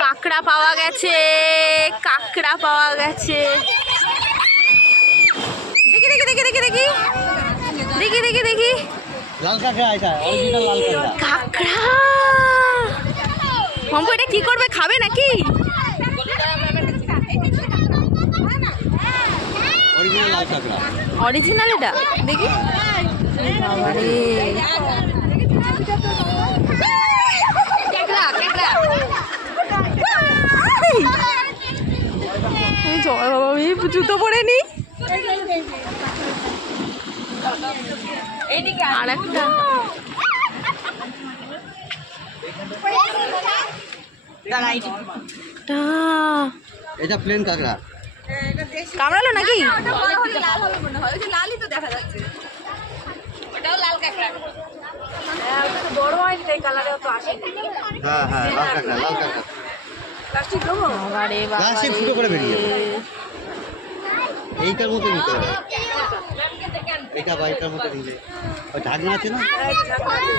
কাঁকড়া পাওয়া গেছে, কাঁকড়া পাওয়া গেছে। দেখি দেখি দেখি দেখি দেখি দেখি দেখি দেখি লাল কাঁকড়া, এটা অরিজিনাল লাল কাঁকড়া। কাঁকড়া মাম্পু এটা কি করবে, খাবে নাকি? অরিজিনাল লাল কাঁকড়া, অরিজিনাল এটা দেখি। বাবারে জয় বাবা, আমি জুতো পরে নি। আর একটা এটা প্লেন কাঁকড়া। কামড়ালো নাকি? হ্যাঁ হ্যাঁ, লাল কাঁকড়া, লাল কাঁকড়া। প্লাস্টিক ফুটো করে বেরিয়ে যাবে। এইটার মতো নিতে হবে, এইটা বা এইটার মতো নিলে। ওই ঢাকনা আছে না?